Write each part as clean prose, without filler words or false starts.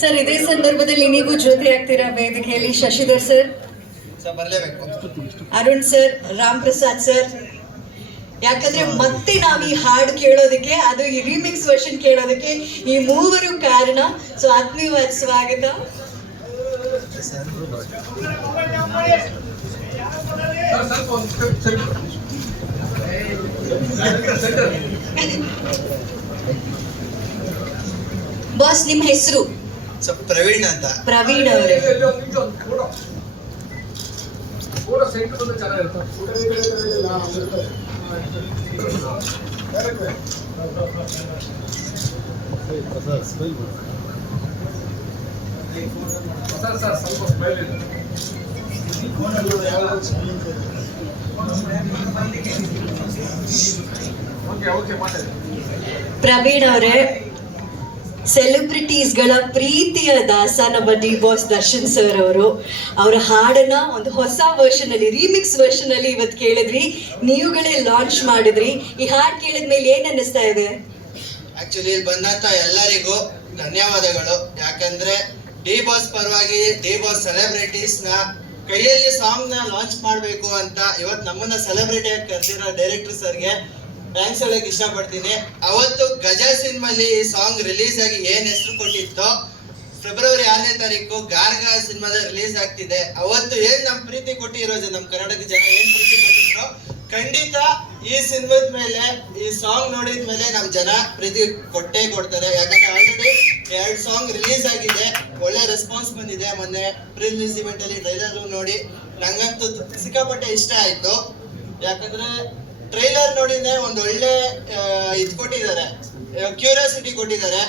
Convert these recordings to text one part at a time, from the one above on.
Sir ಇದೇ ಸಂದರ್ಭದಲ್ಲಿ ನೀವು ಜೊತೆ ಆಗ್ತೀರಾ ವೇದಿಕೆಯಲ್ಲಿ ಶಶಿಧರ್ ಸರ್, ಬರಲೇಬೇಕು, ಅರುಣ್ ಸರ್, ರಾಮ್ ಪ್ರಸಾದ್ ಸರ್. ಯಾಕಂದ್ರೆ ಮತ್ತೆ ನಾವು ಈ ಹಾಡು ಕೇಳೋದಕ್ಕೆ, ಅದು ಈ ರಿಮಿಕ್ಸ್ ವರ್ಷನ್ ಕೇಳೋದಕ್ಕೆ ಈ ಮೂವರು ಕಾರಣ. ಸೊ ಆತ್ಮೀಯವಾದ ಸ್ವಾಗತ. ಬಾಸ್ ನಿಮ್ಮ ಹೆಸರು? ಪ್ರವೀಣ್ ಅಂತ. ಪ್ರವೀಣ್ ಅವರೇ, ಪ್ರವೀಣ್ ಅವರೇ, ಸೆಲೆಬ್ರಿಟೀಸ್ಗಳ ಪ್ರೀತಿಯ ದಾಸ ನಮ್ಮ ಡಿ ಬಾಸ್ ದರ್ಶನ್ ಸರ್ ಅವರು. ಅವರ ಹಾಡನ್ನ ಒಂದು ಹೊಸ ವರ್ಷನ್ ಅಲ್ಲಿ, ರೀಮಿಕ್ಸ್ ವರ್ಷನ್ ಅಲ್ಲಿ ಇವತ್ತು ಕೇಳಿದ್ವಿ, ನೀವುಗಳೇ ಲಾಂಚ್ ಮಾಡಿದ್ರಿ. ಈ ಹಾಡು ಕೇಳಿದ ಮೇಲೆ ಏನ್ ಅನ್ನಿಸ್ತಾ ಇದೆ? ಆಕ್ಚುಲಿ ಇಲ್ಲಿ ಬಂದಂತ ಎಲ್ಲರಿಗೂ ಧನ್ಯವಾದಗಳು. ಯಾಕಂದ್ರೆ ಡಿ ಬಾಸ್ ಪರವಾಗಿ ಡಿ ಬಾಸ್ ಸೆಲೆಬ್ರಿಟೀಸ್ ನ ಕೈಯಲ್ಲಿ ಸಾಂಗ್ ನ ಲಾಂಚ್ ಮಾಡ್ಬೇಕು ಅಂತ ಇವತ್ತು ನಮ್ಮನ್ನ ಸೆಲೆಬ್ರಿಟಿ ಆಗಿ ಕರೆದಿರೋ ಡೈರೆಕ್ಟರ್ ಸರ್ಗೆ ಥ್ಯಾಂಕ್ಸ್ ಹೇಳಕ್ ಇಷ್ಟಪಡ್ತೀನಿ. ಅವತ್ತು ಗಜ ಸಿನಿಮಾಲಿ ಈ ಸಾಂಗ್ ರಿಲೀಸ್ ಆಗಿ ಏನ್ ಹೆಸರು ಕೊಟ್ಟಿತ್ತೋ, ಫೆಬ್ರವರಿ 6ನೇ ತಾರೀಕು ಗಾರ್ಗ ಸಿನಿಮಾದ ರಿಲೀಸ್ ಆಗ್ತಿದೆ. ಅವತ್ತು ಏನ್ ನಮ್ ಪ್ರೀತಿ ಕೊಟ್ಟಿರೋದು, ನಮ್ ಕರ್ನಾಟಕ ಜನ ಏನ್ ಪ್ರೀತಿ ಕೊಟ್ಟಿದ್ರು, ಖಂಡಿತ ಈ ಸಿನಿಮಾದ ಮೇಲೆ, ಈ ಸಾಂಗ್ ನೋಡಿದ ಮೇಲೆ ನಮ್ ಜನ ಪ್ರೀತಿ ಕೊಟ್ಟೇ ಕೊಡ್ತಾರೆ. ಯಾಕಂದ್ರೆ ಆಲ್ರೆಡಿ 2 ಸಾಂಗ್ ರಿಲೀಸ್ ಆಗಿದೆ, ಒಳ್ಳೆ ರೆಸ್ಪಾನ್ಸ್ ಬಂದಿದೆ. ಮೊನ್ನೆ ಪ್ರೀ ರಿಲೀಸ್ ಇವೆಂಟ್ ಅಲ್ಲಿ ಟ್ರೈಲರ್ ನೋಡಿ ನಂಗಂತೂ ಸಿಕ್ಕಾಪಟ್ಟೆ ಇಷ್ಟ ಆಯ್ತು. ಯಾಕಂದ್ರೆ ಟ್ರೈಲರ್ ನೋಡಿದ್ರೆ ಒಂದು ಒಳ್ಳೆ ಇದು ಕೊಟ್ಟಿದ್ದಾರೆ, ಕ್ಯೂರಿಯಾಸಿಟಿ ಕೊಟ್ಟಿದ್ದಾರೆ.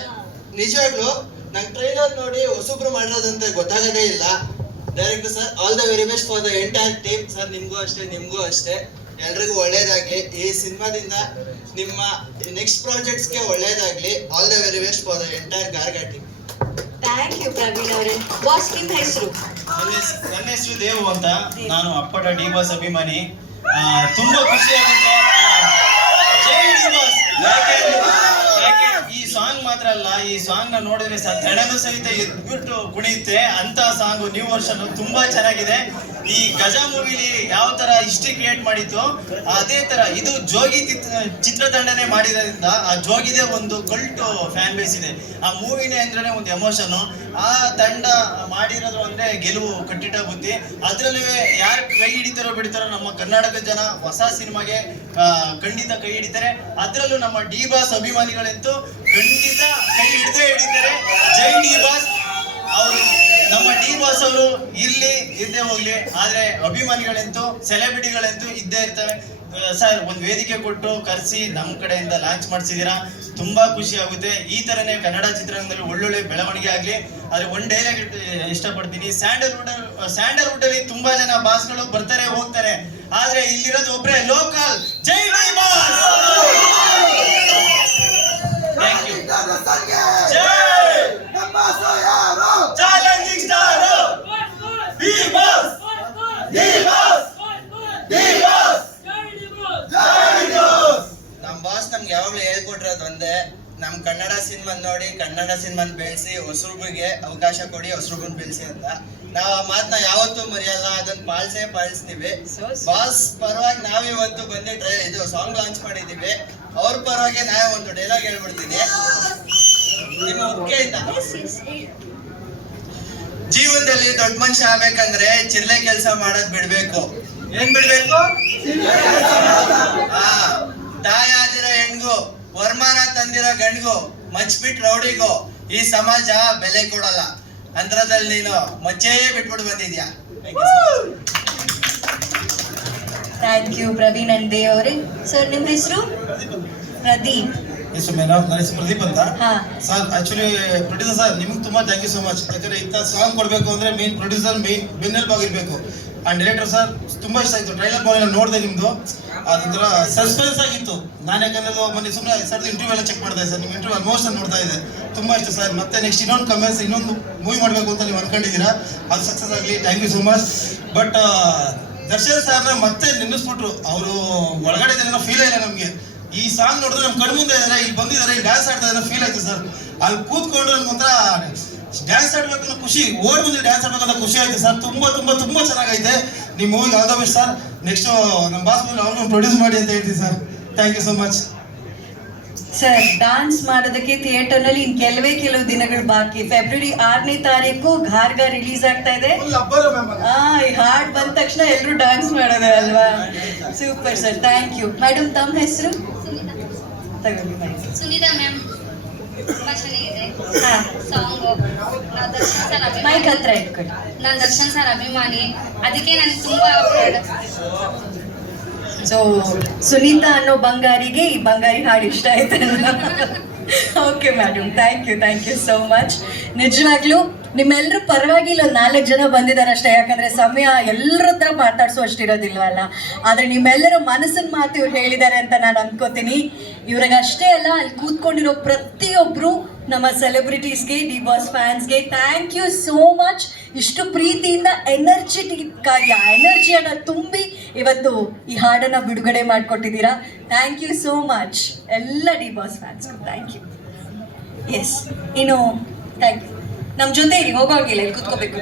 ನಿಜವಾಗ್ಲು ನಂಗೆ ಟ್ರೈಲರ್ ನೋಡಿ ಹೊಸಬ್ರು ಮಾಡಿರೋದಂತ ಗೊತ್ತಾಗದೇ ಇಲ್ಲ. Director sir, all the very best for the entire team. Sir ನಿಮ್ಗೂ ಅಷ್ಟೇ, ನಿಮ್ಗೂ ಅಷ್ಟೇ, ಎಲ್ರಿಗೂ ಒಳ್ಳೇದಾಗ್ಲಿ. ಈ ಸಿನಿಮಾದಿಂದ ನಿಮ್ಮ ನೆಕ್ಸ್ಟ್ ಪ್ರಾಜೆಕ್ಟ್ಸ್ಗೆ ಒಳ್ಳೇದಾಗ್ಲಿ. All the very best for the entire Garga team. Thank you Praveen ಅವರೇ. ಬಾಸ್ ನಿಮ್ಮ ಹೆಸರು? ನನ್ನ ಹೆಸರು ದೇವು ಅಂತ. ನಾನು ಅಪ್ಪಟ ಡಿ ಬಾಸ್ ಅಭಿಮಾನಿ. ತುಂಬಾ ಖುಷಿ ಆಗುತ್ತೆ. ಜೈ ಡಿ ಬಾಸ್. ಯಾಕೆ ಈ ಸಾಂಗ್ ಮಾತ್ರ ಅಲ್ಲ, ಈ ಸಾಂಗ್ ನ ನೋಡಿದ್ರೆ ತಡನು ಸಹಿತ ಎದ್ಬಿಟ್ಟು ಕುಣಿಯುತ್ತೆ ಅಂತ ಸಾಂಗ್. ನ್ಯೂ ವರ್ಷನ್ ತುಂಬಾ ಚೆನ್ನಾಗಿದೆ. ಈ ಗಜ ಮೂವಿಲಿ ಯಾವ ತರ ಹಿಸ್ಟ್ರಿ ಕ್ರಿಯೇಟ್ ಮಾಡಿತ್ತು, ಅದೇ ತರ ಇದು ಜೋಗಿ ಚಿತ್ರತಂಡನೆ ಮಾಡಿದ್ರಿಂದ ಆ ಜೋಗಿದೆ ಒಂದು ಕಲ್ಟ್ ಫ್ಯಾನ್ ಬೇಸ್ ಇದೆ. ಆ ಮೂವಿನೇ ಅಂದ್ರೆ ಒಂದು ಎಮೋಷನ್. ಆ ತಂಡ ಮಾಡಿರೋದು ಅಂದ್ರೆ ಗೆಲುವು ಕಟ್ಟಿಟ ಬುದ್ಧಿ. ಅದ್ರಲ್ಲಿ ಯಾರು ಕೈ ಹಿಡಿತಾರೋ ಬಿಡ್ತಾರೋ ನಮ್ಮ ಕರ್ನಾಟಕ ಜನ ಹೊಸ ಸಿನಿಮಾಗೆ ಖಂಡಿತ ಕೈ ಹಿಡಿತಾರೆ. ಅದ್ರಲ್ಲೂ ನಮ್ಮ ಡಿ ಬಾಸ್ ಅಭಿಮಾನಿಗಳಂತೂ ಖಂಡಿತ ಕೈ ಹಿಡಿತಾರೆ. ಜೈ ಡಿ ಬಾಸ್. ಅವರು ನಮ್ಮ ಡಿ ಬಾಸ್ ಅವರು ಇರ್ಲಿ ಇದ್ದೇ ಹೋಗ್ಲಿ, ಆದ್ರೆ ಅಭಿಮಾನಿಗಳಂತೂ ಸೆಲೆಬ್ರಿಟಿಗಳಂತೂ ಇದ್ದೇ ಇರ್ತವೆ. ಸರ್ ಒಂದು ವೇದಿಕೆ ಕೊಟ್ಟು ಕರೆಸಿ ನಮ್ಮ ಕಡೆಯಿಂದ ಲಾಂಚ್ ಮಾಡಿಸಿದೀರಾ, ತುಂಬಾ ಖುಷಿ ಆಗುತ್ತೆ. ಈ ತರನೇ ಕನ್ನಡ ಚಿತ್ರರಂಗದಲ್ಲಿ ಒಳ್ಳೊಳ್ಳೆ ಬೆಳವಣಿಗೆ ಆಗ್ಲಿ. ಆದ್ರೆ ಒಂದ್ ಡೈಲಾಗ್ ಇಷ್ಟಪಡ್ತೀನಿ. ಸ್ಯಾಂಡಲ್ವುಡ್ ಅಲ್ಲಿ ತುಂಬಾ ಜನ ಬಾಸ್ಗಳು ಬರ್ತಾರೆ ಹೋಗ್ತಾರೆ, ಆದ್ರೆ ಇಲ್ಲಿರೋದು ಒಬ್ರೆ local. Jai D boss. Thank you. Challenging star D boss. ನಮ್ ಬಾಸ್ ನಮ್ಗೆ ಯಾವಾಗ್ಲೂ ಹೇಳ್ಕೊಟ್ಟಿರೋದು ಒಂದೇ, ನಮ್ ಕನ್ನಡ ಸಿನಿಮಾ ನೋಡಿ ಕನ್ನಡ ಸಿನಿಮಾನ್ ಬೆಳೆಸಿ, ಹೊಸಬ್ರಿಗೆ ಅವಕಾಶ ಕೊಡಿ, ಹೊಸಬ್ರನ್ನ ಬೆಳೆಸಿ ಅಂತ. ನಾವ್ ಆ ಮಾತನ್ನ ಯಾವತ್ತೂ ಮರೆಯಲ್ಲ, ಅದನ್ನ ಪಾಲಿಸ್ತೀವಿ. ಬಾಸ್ ಪರವಾಗಿ ನಾವಿವತ್ತು ಬಂದು ಇದು ಸಾಂಗ್ ಲಾಂಚ್ ಮಾಡಿದೀವಿ. ಅವ್ರ ಪರವಾಗಿ ನಾವೇ ಒಂದು ಡೈಲಾಗ್ ಹೇಳ್ಬಿಡ್ತೀನಿ ನಿಮ್ಮ ಒಪ್ಪಿಗೆಯಿಂದ. ಜೀವನದಲ್ಲಿ ದೊಡ್ಡ ಮನುಷ್ಯ ಆಗ್ಬೇಕಂದ್ರೆ ಚಿರ್ಲೆ ಕೆಲಸ ಮಾಡೋದ್ ಬಿಡ್ಬೇಕು. ಏನ್ ಬಿಡ್ಬೇಕು? ತಾಯಾದಿರೋ ಹೆಣ್ಗು, ವರಮಾನ ತಂದಿರೋ ಗಂಡ್ಗು, ಮಚ್ಬಿಟ್ ರೌಡಿಗೂ ಈ ಸಮಾಜ ಬೆಲೆ ಕೊಡಲ್ಲ. ಅಂದ್ರದಲ್ಲಿ ನೀನು ಮಚ್ಚೇ ಬಿಟ್ಬಿಟ್ಟು ಬಂದಿದ್ಯಾ. Thank you Praveen and Dev ಅವರೇ. ಸರ್ ನಿಮ್ಮ ಹೆಸರು? ಪ್ರದೀಪ್. ನನ್ನ ಹೆಸರು ಪ್ರದೀಪ್ ಅಂತ. ಸರ್ ಆಕ್ಚುಲಿ ಪ್ರೊಡ್ಯೂಸರ್ ಸರ್, ನಿಮ್ಗೆ ತುಂಬಾ ಥ್ಯಾಂಕ್ ಯು ಸೋ ಮಚ್. ಯಾಕಂದ್ರೆ ಇಂಥ ಸಾಂಗ್ ಕೊಡ್ಬೇಕು ಅಂದ್ರೆ ಮೇನ್ ಪ್ರೊಡ್ಯೂಸರ್ ಬೆನ್ನೆಲುಬು ಆಗಿರ್ಬೇಕು. ಅಂಡ್ ಡೈರೆಕ್ಟರ್ ಸರ್ ತುಂಬಾ ಇಷ್ಟ ಆಯ್ತು. ಟ್ರೈಲರ್ ಬಾಯ್ ನೋಡಿದೆ ನಿಮ್ದು, ಅದೊಂಥರ ಸಸ್ಪೆನ್ಸ್ ಆಗಿತ್ತು. ನಾನು ಯಾಕಂದ್ರೆ ಮೊನ್ನೆ ಸುಮ್ಮನೆ ಸರ್ ಇಂಟರ್ವ್ಯೂ ಎಲ್ಲ ಚೆಕ್ ಮಾಡ್ತಾ ಇದ್ದೆ ಸರ್. ನಿಮ್ಮ ಇಂಟರ್ವ್ಯೂ ಆಲ್ಮೋಸ್ಟ್ ನೋಡ್ತಾ ಇದೆ, ತುಂಬಾ ಇಷ್ಟ ಸರ್. ಮತ್ತೆ ನೆಕ್ಸ್ಟ್ ಇನ್ನೊಂದು ಮೂವಿ ಮಾಡಬೇಕು ಅಂತ ನೀವು ಅನ್ಕೊಂಡಿದ್ದೀರಾ, ಅದು ಸಕ್ಸಸ್ ಆಗಲಿ. Thank you so much. But Darshan ಸರ್ನ ಮತ್ತೆ ನಿಲ್ಲಿಸ್ಬಿಟ್ರು. ಅವರು ಒಳಗಡೆ ಏನೋ ಫೀಲ್ ಇಲ್ಲ ನಮಗೆ. ಈ ಸಾಂಗ್ ನೋಡಿದ್ರೆ ನಮ್ಮ ಕಣ್ಮುಂದೆ ಇದ್ದಾರೆ, ಇಲ್ಲಿ ಬಂದಿದ್ದಾರೆ, ಇಲ್ಲಿ ಡ್ಯಾನ್ಸ್ ಆಡ್ತಾ ಇದ್ದಾರೆ, ಫೀಲ್ ಆಯ್ತು ಸರ್. ಅಲ್ಲಿ ಕೂತ್ಕೊಂಡು ನನ್ಗೊಂಥರ ಡ್ಯಾನ್ಸ್ ಆಡ್ಬೇಕು ಅನ್ನೋ ಖುಷಿ, ಓಡ್ ಬಂದು ಡ್ಯಾನ್ಸ್ ಆಡ್ಬೇಕು ಅನ್ನೋ ಖುಷಿ ಆಯ್ತು ಸರ್. ತುಂಬಾ ಚೆನ್ನಾಗೈತೆ. ನಿಮ್ಮ ಮೂವಿಗೆ all the best sir. Next ನಮ್ಮ ಬಾಸ್ ಮೇಲೆ ಅವ್ರನ್ನ ಪ್ರೊಡ್ಯೂಸ್ ಮಾಡಿ ಅಂತ ಹೇಳ್ತೀವಿ sir. Thank you so much sir. Dance ಮಾಡೋದಕ್ಕೆ ಥಿಯೇಟರ್ ನಲ್ಲಿ ಇನ್ ಕೆಲವು ದಿನಗಳು ಬಾಕಿ. ಫೆಬ್ರವರಿ 6ನೇ ತಾರೀಕು ಘಾರ್ಗ ರಿಲೀಸ್ ಆಗ್ತಾ ಇದೆ. ಈ ಹಾಡ್ ಬಂದ ತಕ್ಷಣ ಎಲ್ಲರೂ ಡಾನ್ಸ್ ಮಾಡೋದು ಅಲ್ವಾ? Super sir, thank you. Madam ತಮ್ಮ ಹೆಸರು ತಗೊಳ್ಳಿ. ಸುನೀತಾ ಮ್ಯಾಮ್, ತುಂಬಾ ಚೆನ್ನಾಗಿದೆ ಹಾ, ಸಾಂಗು. ನಾವು ದರ್ಶನ್ ಸರ್ ಮೈಕ್ ಅಭಿಮಾನಿ. ಹತ್ರ ಇಟ್ಕೊಳ್ಳಿ. ನಾನು ದರ್ಶನ್ ಸರ್ ಅಭಿಮಾನಿ, ಅದಕ್ಕೆ ನನಗೆ ತುಂಬಾ ಸೊ ಸುನೀತಾ ಅನ್ನೋ ಬಂಗಾರಿಗೆ ಈ ಬಂಗಾರಿ ಹಾಡು ಇಷ್ಟ ಆಯ್ತು. Okay madam, thank you so much. ನಿಜವಾಗ್ಲೂ ನಿಮ್ಮೆಲ್ಲರೂ ಪರವಾಗಿ ಇಲ್ಲಿ 4 ಜನ ಬಂದಿದ್ದಾರೆ ಅಷ್ಟೇ, ಯಾಕಂದ್ರೆ ಸಮಯ ಎಲ್ಲರ ಹತ್ರ ಮಾತಾಡ್ಸೋ ಅಷ್ಟಿರೋದಿಲ್ವಲ್ಲ. ಆದ್ರೆ ನಿಮ್ಮೆಲ್ಲರ ಮನಸ್ಸಿನ ಮಾತು ಇವ್ರು ಹೇಳಿದ್ದಾರೆ ಅಂತ ನಾನು ಅನ್ಕೋತೀನಿ. ಇವ್ರಿಗಷ್ಟೇ ಅಲ್ಲ, ಅಲ್ಲಿ ಕೂತ್ಕೊಂಡಿರೋ ಪ್ರತಿಯೊಬ್ರು ನಮ್ಮ ಸೆಲೆಬ್ರಿಟೀಸ್ಗೆ, ಡಿ ಬಾಸ್ ಫ್ಯಾನ್ಸ್ಗೆ ಥ್ಯಾಂಕ್ ಯು ಸೋ ಮಚ್. ಇಷ್ಟು ಪ್ರೀತಿಯಿಂದ ಎನರ್ಜಿಯನ್ನು ತುಂಬಿ ಇವತ್ತು ಈ ಹಾಡನ್ನು ಬಿಡುಗಡೆ ಮಾಡಿಕೊಟ್ಟಿದ್ದೀರಾ. ಥ್ಯಾಂಕ್ ಯು ಸೋ ಮಚ್ ಎಲ್ಲ ಡಿ ಬಾಸ್ ಫ್ಯಾನ್ಸ್ಗೂ. Thank you. ಎಸ್, ಇನ್ನು ಥ್ಯಾಂಕ್ ಯು. ನಮ್ಮ ಜೊತೆ ಹೋಗೋಗಿಲ್ಲ, ಇಲ್ಲಿ ಕೂತ್ಕೋಬೇಕು.